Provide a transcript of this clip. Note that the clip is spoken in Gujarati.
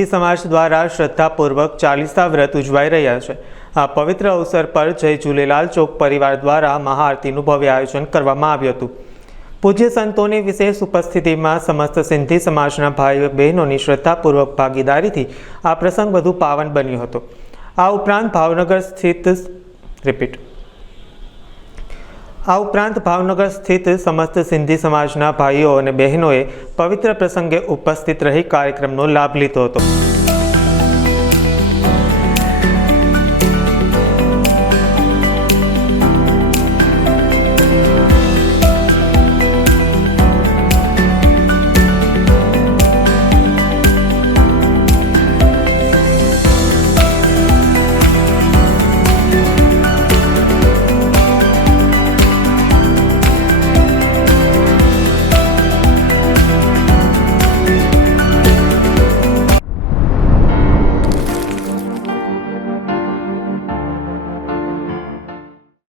સમાજ દ્વારા શ્રદ્ધાપૂર્વક 40તા વ્રત ઉજવાઈ રહ્યા છે। આ પવિત્ર અવસર પર જય ઝૂલેલાલ ચોક પરિવાર દ્વારા મહાઆરતીનું ભવ્ય આયોજન કરવામાં આવ્યું હતું। પૂજ્ય સંતોની વિશેષ ઉપસ્થિતિમાં સમસ્ત સિંધી સમાજના ભાઈઓ બહેનોની શ્રદ્ધાપૂર્વક ભાગીદારીથી આ પ્રસંગ વધુ પાવન બન્યો હતો। આ ઉપરાંત ભાવનગર સ્થિત સમસ્ત સિંધી સમાજના ભાઈઓ અને બહેનોએ પવિત્ર પ્રસંગે ઉપસ્થિત રહી કાર્યક્રમનો લાભ લીધો હતો।